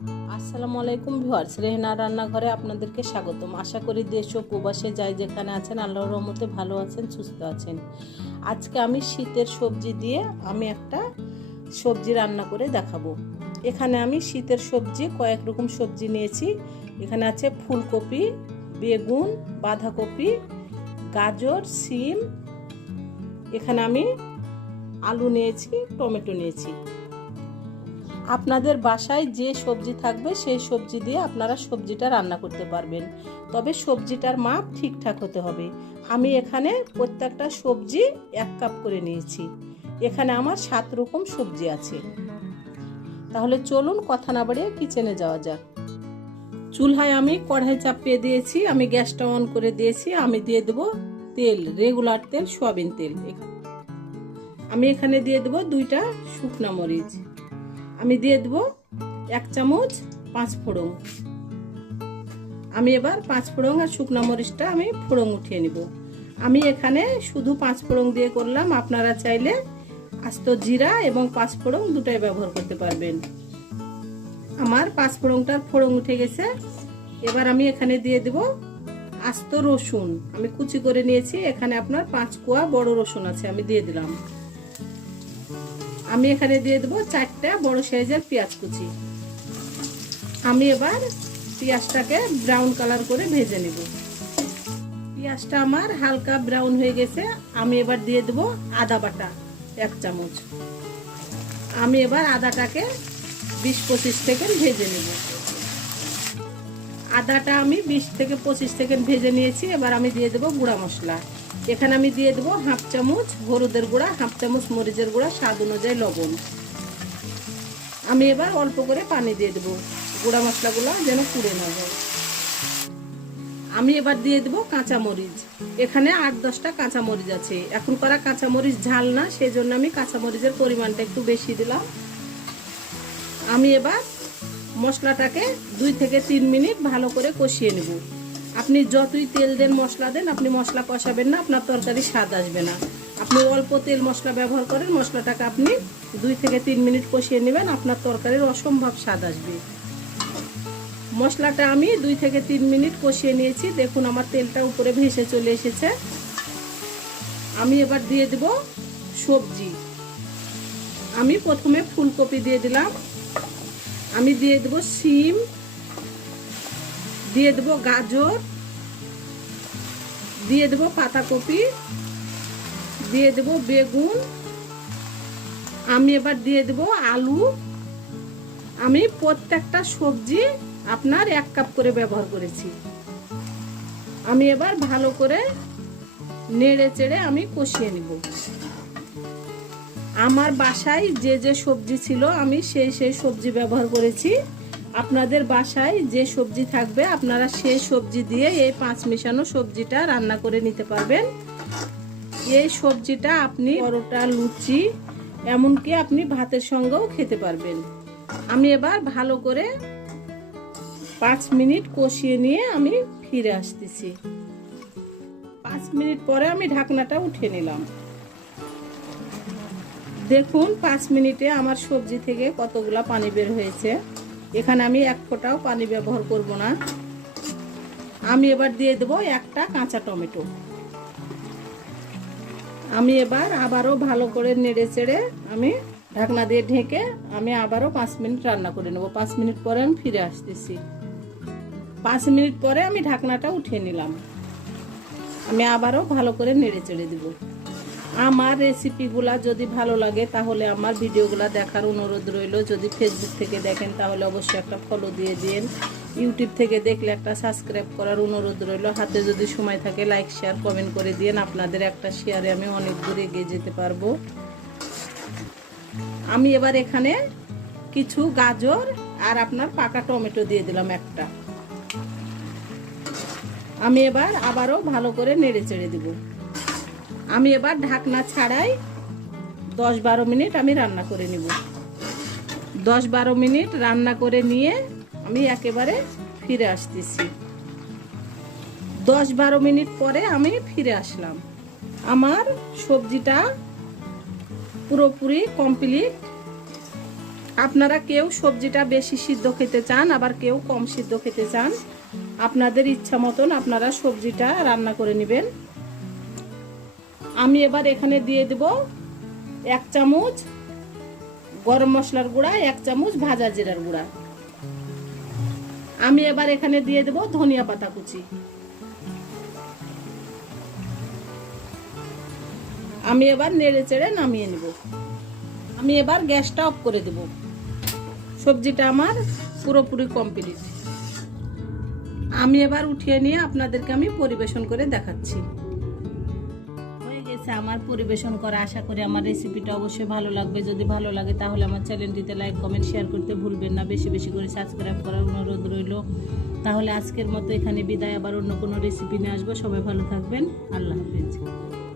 আসসালামু আলাইকুম ভিউয়ার্স, রেহনা রান্নাঘরে আপনাদেরকে স্বাগতম। আশা করি দেশ ও প্রবাসে যাই যেখানে আছেন, আল্লাহর রহমতে ভালো আছেন, সুস্থ আছেন। আজকে আমি শীতের সবজি দিয়ে আমি একটা সবজি রান্না করে দেখাবো। এখানে আমি শীতের সবজি, কয়েক রকম সবজি নিয়েছি। এখানে আছে ফুলকপি, বেগুন, বাঁধাকপি, গাজর, সিম। এখানে আমি আলু নিয়েছি, টমেটো নিয়েছি। আপনাদের বাসায় যে সবজি থাকবে, সেই সবজি দিয়ে আপনারা সবজিটা রান্না করতে পারবেন। তবে সবজিটার মাপ ঠিকঠাক হতে হবে। আমি এখানে প্রত্যেকটা সবজি এক কাপ করে নিয়েছি। এখানে আমার সাত রকম সবজি আছে। তাহলে চলুন কথা না বাড়িয়ে কিচেনে যাওয়া যাক। চুলহায় আমি কড়াই চাপিয়ে দিয়েছি, আমি গ্যাসটা অন করে দিয়েছি, আমি দিয়ে দেবো তেল, রেগুলার তেল, সয়াবিন তেল আমি এখানে দিয়ে দেবো দুইটা শুকনা মরিচ। আমি দিয়ে দেব এক চামচ পাঁচ ফোড়ন। আমি এবার পাঁচ ফোড়ন আর শুকনো মরিচটা আমি ফোড়ন উঠিয়ে নিব। আমি এখানে শুধু পাঁচ ফোড়ন দিয়ে করলাম। আপনারা চাইলে আস্ত জিরা এবং পাঁচ ফোড়ন দুটাই ব্যবহার করতে পারবেন। আমার পাঁচ ফোড়নটার ফোড়ন উঠে গেছে। এবার আমি এখানে দিয়ে দেব আস্ত রসুন। আমি কুচি করে নিয়েছি। এখানে আপনার পাঁচ কোয়া বড় রসুন আছে, আমি দিয়ে দিলাম। আমি এখানে দিয়ে দেবো চারটা বড় সাইজের পেঁয়াজ কুচি। আমি এবার পেঁয়াজটাকে ব্রাউন কালার করে ভেজে নেব। পেঁয়াজটা আমার হালকা ব্রাউন হয়ে গেছে। আমি এবার দিয়ে দেবো আদা বাটা, এক চামচ। আমি এবার আদাটাকে বিশ পঁচিশ সেকেন্ড ভেজে নেব। আদাটা আমি বিশ থেকে পঁচিশ সেকেন্ড ভেজে নিয়েছি, এবার আমি দিয়ে দেবো গুঁড়া মশলা। এখানে আমি দিয়ে দেবো হাফ চামচ হলুদের গুঁড়া, হাফ চামচ মরিচের গুঁড়া, স্বাদ অনুযায়ী লবণ। আমি এবার অল্প করে পানি দিয়ে দেবো, গুঁড়া মশলাগুলো যেন পুড়ে না যায়। আমি এবার দিয়ে দেবো কাঁচা মরিচ। এখানে আট দশটা কাঁচা মরিচ আছে। এখন করা কাঁচা মরিচ ঝাল না সেই জন্য আমি কাঁচা মরিচের পরিমাণটা একটু বেশি দিলাম। আমি এবার মশলাটাকে দুই থেকে তিন মিনিট ভালো করে কষিয়ে নেব। আপনি যতই তেল দেন মশলা দেন, আপনি মশলা কষাবেন না, আপনার তরকারি স্বাদ আসবে না। আপনি অল্প তেল মশলা ব্যবহার করেন, মশলাটাকে আপনি দুই থেকে তিন মিনিট কষিয়ে নেবেন, আপনার তরকারির অসম্ভব স্বাদ আসবে। মশলাটা আমি দুই থেকে তিন মিনিট কষিয়ে নিয়েছি। দেখুন আমার তেলটা উপরে ভেসে চলে এসেছে। আমি এবার দিয়ে দেব সবজি। আমি প্রথমে ফুলকপি দিয়ে দিলাম। আমি দিয়ে দেবো সিম দিয়ে দেবো গাজর, দিয়ে দেবো পাতাকপি, দিয়ে দেবো বেগুন। আমি এবার দিয়ে দেবো আলু। আমি প্রত্যেকটা সবজি আপনার এক কাপ করে ব্যবহার করেছি। আমি এবার ভালো করে নেড়ে চেড়ে আমি কষিয়ে নিব। আমার বাসায় যে যে সবজি ছিল, আমি সেই সেই সবজি ব্যবহার করেছি। আপনাদের বাসায় যে সবজি থাকবে, আপনারা সেই সবজি দিয়ে এই পাঁচ মিশানো সবজিটা রান্না করে নিতে পারবেন। এই সবজিটা আপনি পরোটা, লুচি, এমনকি আপনি ভাতের সঙ্গেও খেতে পারবেন। আমি এবার ভালো করে পাঁচ মিনিট কষিয়ে নিয়ে আমি ফিরে আসতেছি। পাঁচ মিনিট পরে আমি ঢাকনাটা উঠে নিলাম। দেখুন, পাঁচ মিনিটে আমার সবজি থেকে কতগুলা পানি বের হয়েছে। এখানে আমি এক ফোঁটাও পানি ব্যবহার করব না। আমি এবার দিয়ে দেবো একটা কাঁচা টমেটো। আমি এবার আবারও ভালো করে নেড়ে চেড়ে আমি ঢাকনা দিয়ে ঢেকে আমি আবারও পাঁচ মিনিট রান্না করে নেব। পাঁচ মিনিট পরে আমি ফিরে আসতেছি। পাঁচ মিনিট পরে আমি ঢাকনাটা উঠিয়ে নিলাম। আমি আবারও ভালো করে নেড়ে চেড়ে দেবো। আমার রেসিপিগুলা যদি ভালো লাগে, তাহলে আমার ভিডিওগুলো দেখার অনুরোধ রইল। যদি ফেসবুক থেকে দেখেন, তাহলে অবশ্যই একটা ফলো দিয়ে দিন ইউটিউব থেকে দেখলে একটা সাবস্ক্রাইব করার অনুরোধ রইল। হাতে যদি সময় থাকে লাইক শেয়ার কমেন্ট করে দিন আপনাদের একটা শেয়ারে আমি অনেক দূরে এগিয়ে যেতে পারব। আমি এবার এখানে কিছু গাজর আর আপনার পাকা টমেটো দিয়ে দিলাম একটা। আমি এবার আবারও ভালো করে নেড়ে চেড়ে দেবো। আমি এবার ঢাকনা ছাড়াই দশ বারো মিনিট আমি রান্না করে নিব। দশ বারো মিনিট রান্না করে নিয়ে আমি একেবারে ফিরে আসতেছি। দশ বারো মিনিট পরে আমি ফিরে আসলাম। আমার সবজিটা পুরোপুরি কমপ্লিট। আপনারা কেউ সবজিটা বেশি সিদ্ধ খেতে চান, আবার কেউ কম সিদ্ধ খেতে চান, আপনাদের ইচ্ছা মতন আপনারা সবজিটা রান্না করে নেবেন। আমি এবার এখানে দিয়ে দেব এক চামচ গরম মশলার গুঁড়া, এক চামচ ভাজা জিরার গুঁড়া। আমি এবার এখানে দিয়ে দেব ধনিয়া পাতা কুচি। আমি এবার নেড়ে চেড়ে নামিয়ে নেব। আমি এবার গ্যাসটা অফ করে দেব। সবজিটা আমার পুরোপুরি কমপ্লিট। আমি এবার উঠিয়ে নিয়ে আপনাদেরকে আমি পরিবেশন করে দেখাচ্ছি। গেছে আমার পরিবেশন করা, আশা করি আমার রেসিপিটা অবশ্যই ভালো লাগবে। যদি ভালো লাগে তাহলে আমার চ্যানেলটিতে লাইক কমেন্ট শেয়ার করতে ভুলবেন না। বেশি বেশি করে সাবস্ক্রাইব করার অনুরোধ রইল। তাহলে আজকের মতো এখানে বিদায়। আবার অন্য কোনো রেসিপি নিয়ে আসব। সবাই ভালো থাকবেন। আল্লাহ হাফেজ।